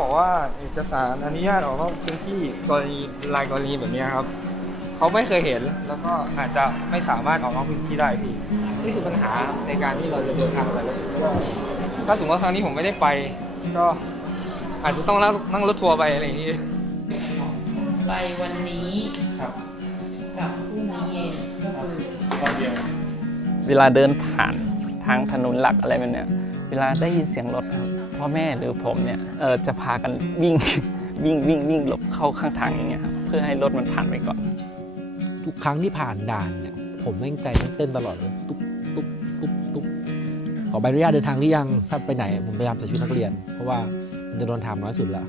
บอกว่าเอกสารอนุญาตออกนอกพื้นที่กรณีแบบนี้ครับเขาไม่เคยเห็นแล้วก็อาจจะไม่สามารถออกนอกพื้นที่ได้พี่นี่คือปัญหาในการที่เราจะเดินทางไปแล้วก็ถ้าสมมติว่าครั้งนี้ผมไม่ได้ไปก็อาจจะต้องนั่งรถทัวร์ไปอะไรอย่างนี้ไปวันนี้ครับกับพรุ่งนี้เองก็คือ วันเดียว เวลาเดินผ่านทางถนนหลักอะไรแบบเนี้ยเวลาได้ยินเสียงรถครับพ่อแม่หรือผมเนี่ยจะพากันวิ่ง วิ่งหลบเข้าข้างทางอย่างเงี้ยครับเพื่อให้รถมันผ่านไปก่อน ทุกครั้งที่ผ่านด่านเนี่ยผมแม่งใจเต้นตลอดเลยตุ๊บตุ๊บตุ๊บตุ๊บขอใบอนุญาตเดินทางหรือยังถ้าไปไหนผมพยายามใส่ชุดนักเรียน เพราะว่ามันจะโดนถามน้อยสุดละ